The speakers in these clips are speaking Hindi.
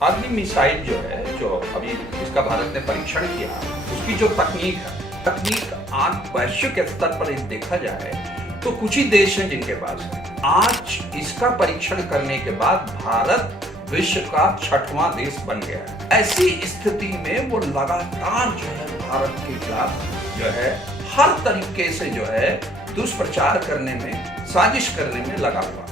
अग्नि मिसाइल जो है, जो अभी इसका भारत ने परीक्षण किया, उसकी जो तकनीक आज वैश्विक स्तर पर देखा जाए तो कुछ ही देश हैं जिनके पास है। आज इसका परीक्षण करने के बाद भारत विश्व का 6वां देश बन गया है। ऐसी स्थिति में वो लगातार जो है भारत के खिलाफ जो है हर तरीके से जो है दुष्प्रचार करने में, साजिश करने में लगा हुआ।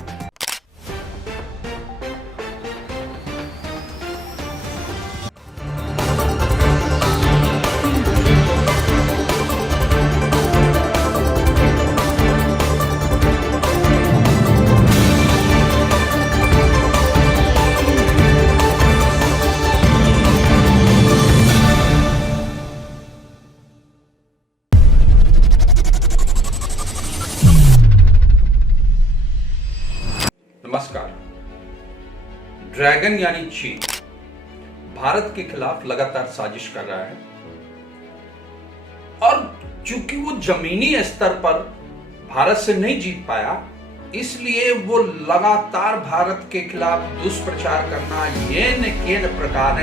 नमस्कार। ड्रैगन यानी चीन भारत के खिलाफ लगातार साजिश कर रहा है और चूंकि वो जमीनी स्तर पर भारत से नहीं जीत पाया, इसलिए वो लगातार भारत के खिलाफ दुष्प्रचार करना, ये न प्रकार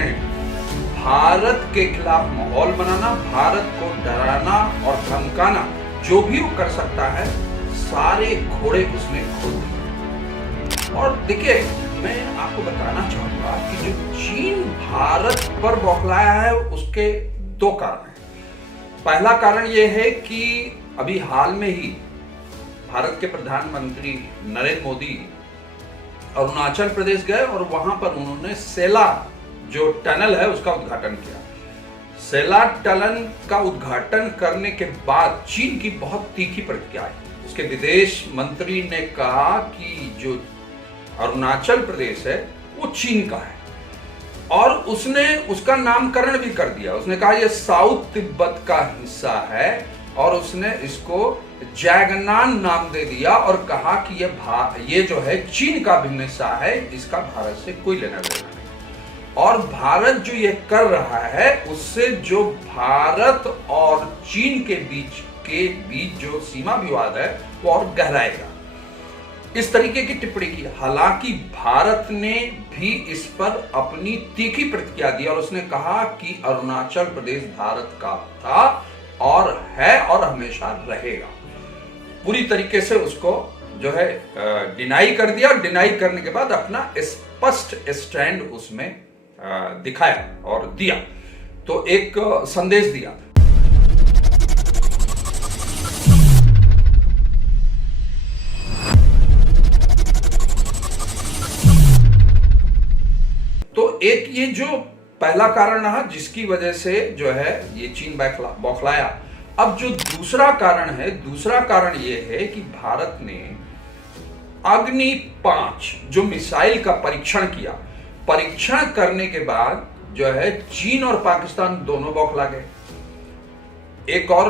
भारत के खिलाफ माहौल बनाना, भारत को डराना और धमकाना, जो भी वो कर सकता है सारे घोड़े उसने खोल दिए। और देखिए, मैं आपको बताना चाहूंगा कि जो चीन भारत पर बौखलाया है उसके दो कारण हैं। पहला कारण यह है कि अभी हाल में ही भारत के प्रधानमंत्री नरेंद्र मोदी अरुणाचल प्रदेश गए और वहां पर उन्होंने सेला जो टनल है उसका उद्घाटन किया। सेला टनल का उद्घाटन करने के बाद चीन की बहुत तीखी प्रतिक्रिया आई। उसके विदेश मंत्री ने कहा कि जो अरुणाचल प्रदेश है वो चीन का है और उसने उसका नामकरण भी कर दिया। उसने कहा यह साउथ तिब्बत का हिस्सा है और उसने इसको जैगनान नाम दे दिया और कहा कि ये जो है चीन का भिन्न हिस्सा है, इसका भारत से कोई लेना देना नहीं। और भारत जो ये कर रहा है उससे जो भारत और चीन के बीच जो सीमा विवाद है वो और गहराएगा। इस तरीके की टिप्पणी की। हालांकि भारत ने भी इस पर अपनी तीखी प्रतिक्रिया दी और उसने कहा कि अरुणाचल प्रदेश भारत का था और है और हमेशा रहेगा। पूरी तरीके से उसको जो है डिनाई कर दिया। डिनाई करने के बाद अपना स्पष्ट स्टैंड उसमें दिखाया और दिया, तो एक संदेश दिया। तो एक ये जो पहला कारण रहा जिसकी वजह से जो है ये चीन बौखलाया। अब जो दूसरा कारण ये है कि भारत ने अग्नि 5 जो मिसाइल का परीक्षण किया, परीक्षण करने के बाद जो है चीन और पाकिस्तान दोनों बौखला गए। एक और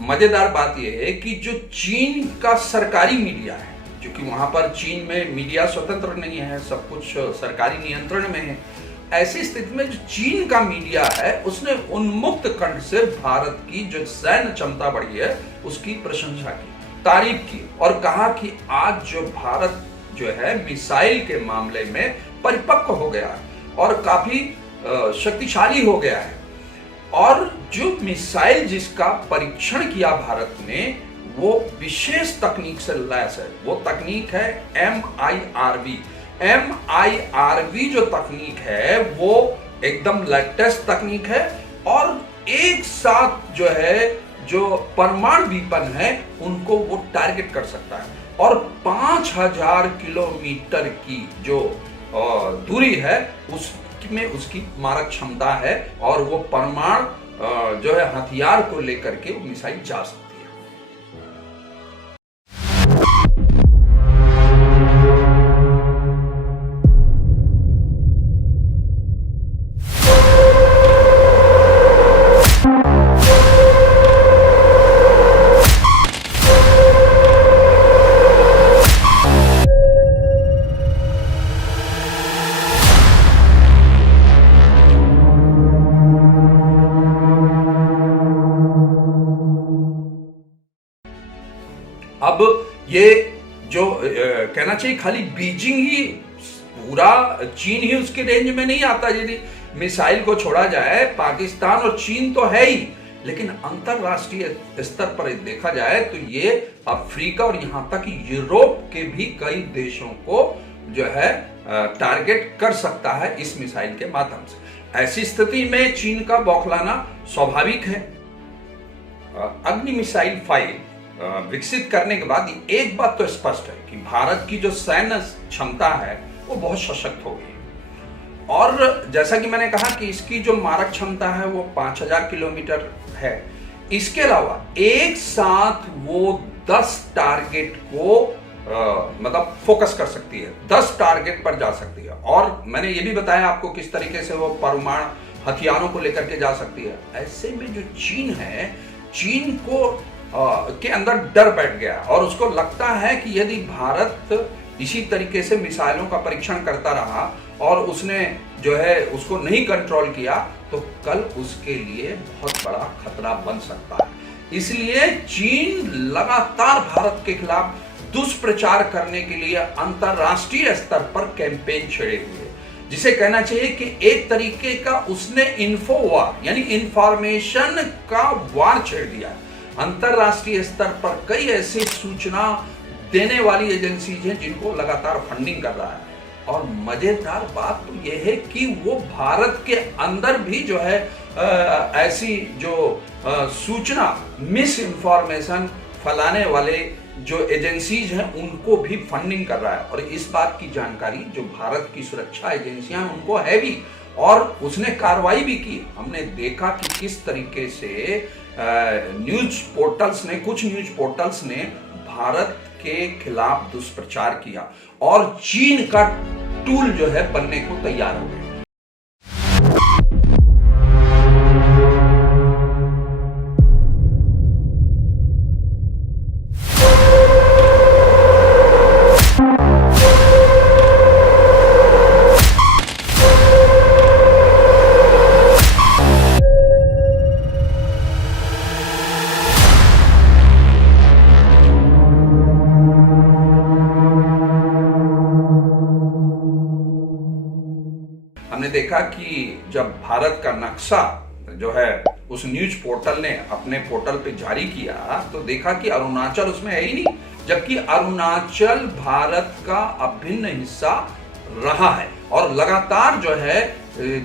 मजेदार बात यह है कि जो चीन का सरकारी मीडिया है, क्योंकि वहां पर चीन में मीडिया स्वतंत्र नहीं है, सब कुछ सरकारी नियंत्रण में है, ऐसी स्थिति में जो चीन का मीडिया है उसने उन्मुक्त कंठ से भारत की जो सैन्य क्षमता बढ़ी है उसकी प्रशंसा की, तारीफ की और कहा कि आज जो भारत जो है मिसाइल के मामले में परिपक्व हो गया है और काफी शक्तिशाली हो गया है। और जो मिसाइल जिसका परीक्षण किया भारत ने वो विशेष तकनीक से लैस है। वो तकनीक है MIRV। MIRV जो तकनीक है वो एकदम लेटेस्ट तकनीक है और एक साथ जो है जो परमाणु विपन है उनको वो टारगेट कर सकता है और 5000 किलोमीटर की जो दूरी है उसमें उसकी मारक क्षमता है और वो परमाणु जो है हथियार को लेकर के वो मिसाइल जा सकती है। अब ये जो कहना चाहिए खाली बीजिंग ही पूरा चीन ही उसके रेंज में नहीं आता। यदि मिसाइल को छोड़ा जाए, पाकिस्तान और चीन तो है ही, लेकिन अंतरराष्ट्रीय स्तर पर देखा जाए तो ये अफ्रीका और यहां तक यूरोप के भी कई देशों को जो है टारगेट कर सकता है इस मिसाइल के माध्यम से। ऐसी स्थिति में चीन का बौखलाना स्वाभाविक है। अग्नि मिसाइल 5 विकसित करने के बाद एक बात तो स्पष्ट है कि भारत की जो सैन्य क्षमता है वो बहुत सशक्त हो गई, और जैसा कि मैंने कहा कि इसकी जो मारक क्षमता है वो 5000 किलोमीटर है। इसके अलावा एक साथ वो 10 टारगेट को मतलब फोकस कर सकती है, 10 टारगेट पर जा सकती है। और मैंने ये भी बताया आपको किस तरीके से वो परमाणु हथियारों को लेकर के जा सकती है। ऐसे में जो चीन है, चीन को के अंदर डर बैठ गया और उसको लगता है कि यदि भारत इसी तरीके से मिसाइलों का परीक्षण करता रहा और उसने जो है उसको नहीं कंट्रोल किया तो कल उसके लिए बहुत बड़ा खतरा बन सकता है। इसलिए चीन लगातार भारत के खिलाफ दुष्प्रचार करने के लिए अंतरराष्ट्रीय स्तर पर कैंपेन छेड़े हुए, जिसे कहना चाहिए कि एक तरीके का उसने इन्फो वार यानी इंफॉर्मेशन का वार छेड़ दिया। अंतरराष्ट्रीय स्तर पर कई ऐसी सूचना देने वाली एजेंसीज हैं जिनको लगातार फंडिंग कर रहा है। और मजेदार बात तो यह है कि वो भारत के अंदर भी जो है ऐसी जो सूचना मिस इंफॉर्मेशन फैलाने वाले जो एजेंसीज हैं उनको भी फंडिंग कर रहा है। और इस बात की जानकारी जो भारत की सुरक्षा एजेंसियां उनको है भी, और उसने कार्रवाई भी की। हमने देखा कि किस तरीके से न्यूज पोर्टल्स ने, कुछ न्यूज पोर्टल्स ने भारत के खिलाफ दुष्प्रचार किया और चीन का टूल जो है बनने को तैयार हो गए। हमने देखा कि जब भारत का नक्शा जो है उस न्यूज पोर्टल ने अपने पोर्टल पे जारी किया तो देखा कि अरुणाचल उसमें है ही नहीं, जबकि अरुणाचल भारत का अभिन्न हिस्सा रहा है। और लगातार जो है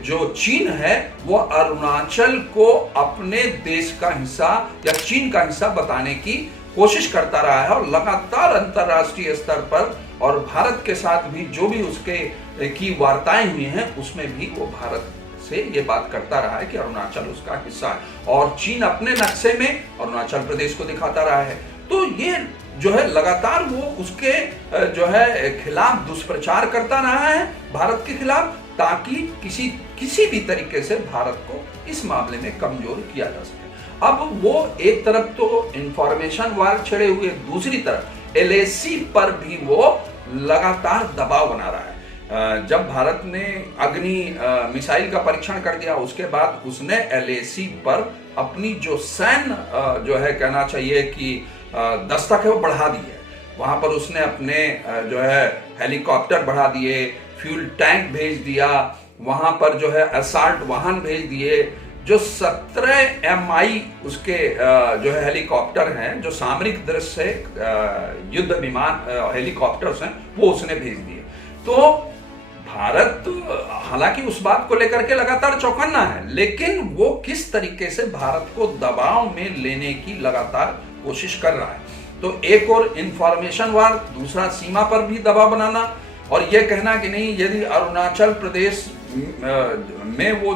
जो चीन है वो अरुणाचल को अपने देश का हिस्सा या चीन का हिस्सा बताने की कोशिश करता रहा है। और लगातार अंतरराष्ट्रीय स्तर पर और भारत के साथ भी जो भी उसके की वार्ताएं हुई हैं उसमें भी वो भारत से ये बात करता रहा है कि अरुणाचल उसका हिस्सा है, और चीन अपने नक्शे में अरुणाचल प्रदेश को दिखाता रहा है। तो ये जो है लगातार वो उसके जो है खिलाफ दुष्प्रचार करता रहा है भारत के खिलाफ, ताकि किसी भी तरीके से भारत को इस मामले में कमजोर किया जा सके। अब वो एक तरफ तो इंफॉर्मेशन वार छेड़े हुए, दूसरी तरफ एलएसी पर भी वो लगातार दबाव बना रहा है। जब भारत ने अग्नि मिसाइल का परीक्षण कर दिया उसके बाद उसने एलएसी पर अपनी जो सैन्य जो है कहना चाहिए कि दस्तक है वो बढ़ा दी है। वहां पर उसने अपने जो है हेलीकॉप्टर बढ़ा दिए, फ्यूल टैंक भेज दिया, वहां पर जो है असॉल्ट वाहन भेज दिए। जो 17 MI उसके जो है हेलीकॉप्टर हैं, जो सामरिक दृष्टि से युद्ध विमान हेलीकॉप्टर्स हैं, वो उसने भेज दिए। तो भारत हालांकि उस बात को लेकर के लगातार चौकन्ना है, लेकिन वो किस तरीके से भारत को दबाव में लेने की लगातार कोशिश कर रहा है। तो एक और इंफॉर्मेशन वार, दूसरा सीमा पर भी दबाव बनाना, और यह कहना कि नहीं यदि अरुणाचल प्रदेश में वो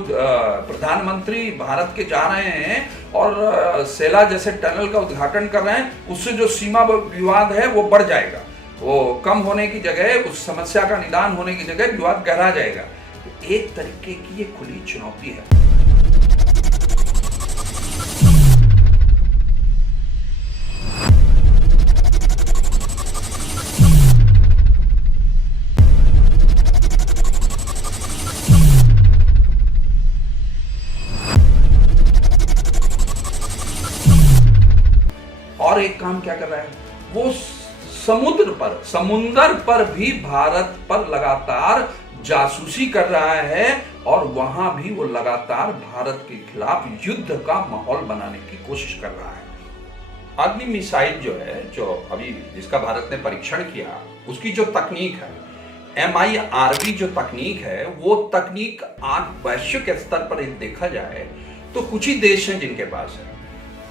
प्रधानमंत्री भारत के जा रहे हैं और सेला जैसे टनल का उद्घाटन कर रहे हैं, उससे जो सीमा विवाद है वो बढ़ जाएगा, वो कम होने की जगह, उस समस्या का निदान होने की जगह विवाद गहरा जाएगा। तो एक तरीके की ये खुली चुनौती है। और एक काम क्या कर रहा है, वो समुद्र पर भी भारत पर लगातार जासूसी कर रहा है और वहां भी वो लगातार भारत के खिलाफ युद्ध का माहौल बनाने की कोशिश कर रहा है। अग्नि मिसाइल जो है, जो अभी जिसका भारत ने परीक्षण किया, उसकी जो तकनीक है, MIRV जो तकनीक है, वो तकनीक आज वैश्विक स्तर पर देखा जाए तो कुछ ही देश हैं जिनके पास है।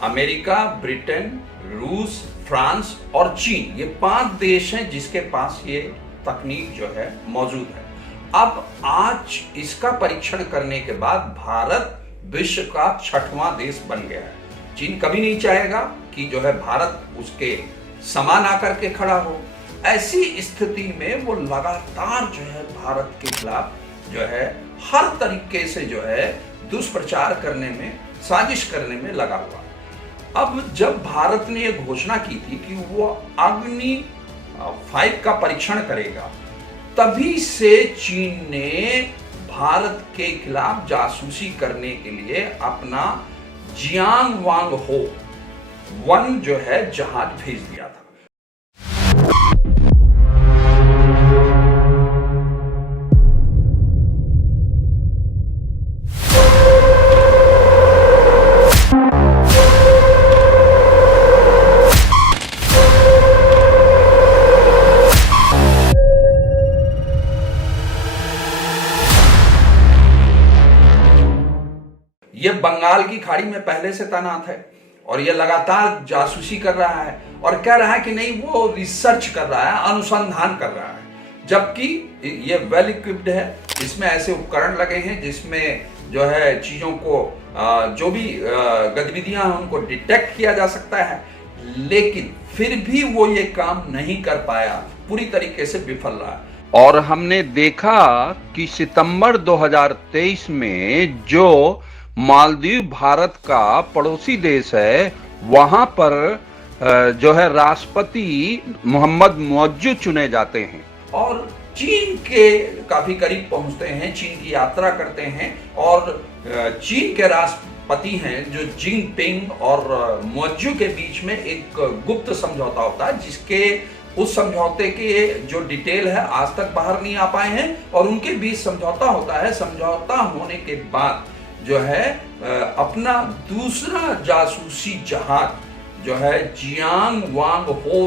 अमेरिका, ब्रिटेन, रूस, फ्रांस और चीन, ये 5 देश हैं जिसके पास ये तकनीक जो है मौजूद है। अब आज इसका परीक्षण करने के बाद भारत विश्व का 6वां देश बन गया है। चीन कभी नहीं चाहेगा कि जो है भारत उसके समान आकर के खड़ा हो। ऐसी स्थिति में वो लगातार जो है भारत के खिलाफ जो है हर तरीके से जो है दुष्प्रचार करने में, साजिश करने में लगा हुआ। अब जब भारत ने यह घोषणा की थी कि वो अग्नि 5 का परीक्षण करेगा, तभी से चीन ने भारत के खिलाफ जासूसी करने के लिए अपना जियांगवांग हो 1 जो है जहाज भेज दिया था। ये बंगाल की खाड़ी में पहले से तैनात है और ये लगातार जासूसी कर रहा है और कह रहा है कि नहीं, वो रिसर्च कर रहा है, अनुसंधान कर रहा है, जबकि ये वेल इक्विप्ड है। इसमें ऐसे उपकरण लगे हैं जिसमें जो है चीजों को, जो भी गतिविधियां हैं उनको डिटेक्ट किया जा सकता है, लेकिन फिर भी वो ये काम नहीं कर पाया, पूरी तरीके से विफल रहा। और हमने देखा कि सितंबर 2023 में जो मालदीव भारत का पड़ोसी देश है, वहां पर जो है राष्ट्रपति मोहम्मद मुअज्जु चुने जाते हैं और चीन के काफी करीब पहुंचते हैं, चीन की यात्रा करते हैं और चीन के राष्ट्रपति हैं जो जिनपिंग और मुअज्जु के बीच में एक गुप्त समझौता होता है, जिसके उस समझौते के जो डिटेल है आज तक बाहर नहीं आ पाए हैं और उनके बीच समझौता होता है। समझौता होने के बाद जो है अपना दूसरा जासूसी जहाज जो है जियांगवांग हो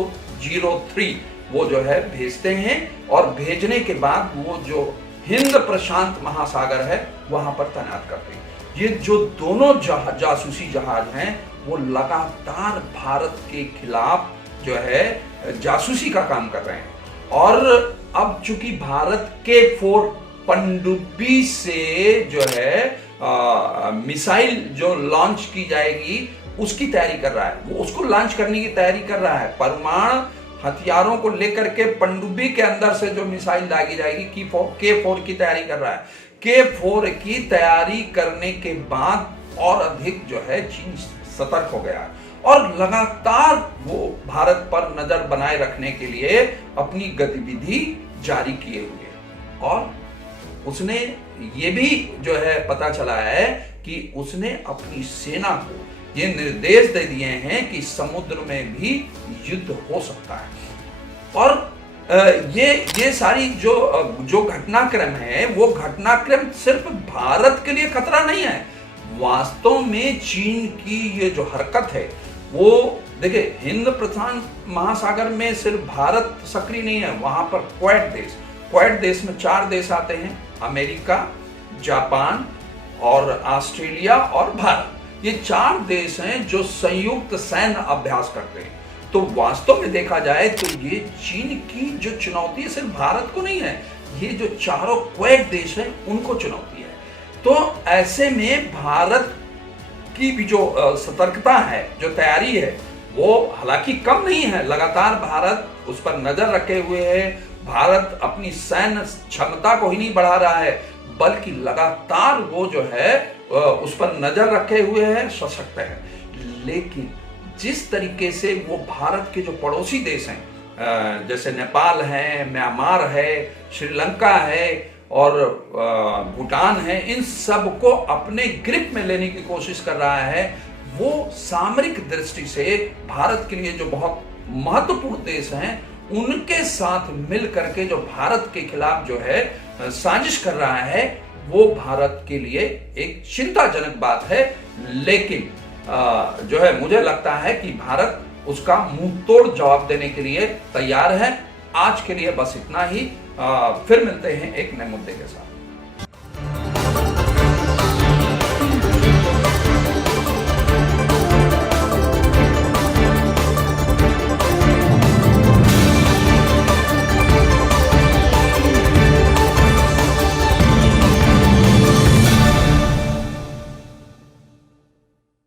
03 वो जो है भेजते हैं और भेजने के बाद वो जो हिंद प्रशांत महासागर है वहां पर तैनात करते हैं। ये जो दोनों जासूसी जहाज हैं वो लगातार भारत के खिलाफ जो है जासूसी का काम कर रहे हैं और अब चूंकि भारत K4 पनडुब्बी से जो है मिसाइल जो लॉन्च की जाएगी उसकी तैयारी कर रहा है, वो उसको लॉन्च करने की तैयारी कर रहा है। परमाणु हथियारों को लेकर के पनडुब्बी के अंदर से जो मिसाइल दागी जाएगी K4 की तैयारी कर रहा है। K4 की तैयारी करने के बाद और अधिक जो है चीन सतर्क हो गया और लगातार वो भारत पर नजर बनाए रखने के लिए अपनी गतिविधि जारी किए हुए और उसने ये भी जो है पता चला है कि उसने अपनी सेना को ये निर्देश दे दिए हैं कि समुद्र में भी युद्ध हो सकता है। और ये सारी जो घटनाक्रम है वो घटनाक्रम सिर्फ भारत के लिए खतरा नहीं है। वास्तव में चीन की ये जो हरकत है वो देखिए, हिंद प्रशांत महासागर में सिर्फ भारत सक्रिय नहीं है, वहां पर क्वाड देश में 4 देश आते हैं, अमेरिका, जापान और ऑस्ट्रेलिया और भारत। ये 4 देश हैं जो संयुक्त सैन्य अभ्यास करते हैं। तो वास्तव में देखा जाए तो ये चीन की जो चुनौती सिर्फ भारत को नहीं है, ये जो चारों क्वाड देश हैं उनको चुनौती है। तो ऐसे में भारत की भी जो सतर्कता है, जो तैयारी है, वो हालांकि कम नहीं है। लगातार भारत उस पर नजर रखे हुए है। भारत अपनी सैन्य क्षमता को ही नहीं बढ़ा रहा है, बल्कि लगातार वो जो है उस पर नजर रखे हुए है, सशक्त है। लेकिन जिस तरीके से वो भारत के जो पड़ोसी देश हैं, जैसे नेपाल है, म्यांमार है, श्रीलंका है और भूटान है, इन सब को अपने ग्रिप में लेने की कोशिश कर रहा है। वो सामरिक दृष्टि से भारत के लिए जो बहुत महत्वपूर्ण देश हैं उनके साथ मिल करके जो भारत के खिलाफ जो है साजिश कर रहा है, वो भारत के लिए एक चिंताजनक बात है। लेकिन जो है मुझे लगता है कि भारत उसका मुंह तोड़ जवाब देने के लिए तैयार है। आज के लिए बस इतना ही। फिर मिलते हैं एक नए मुद्दे के साथ।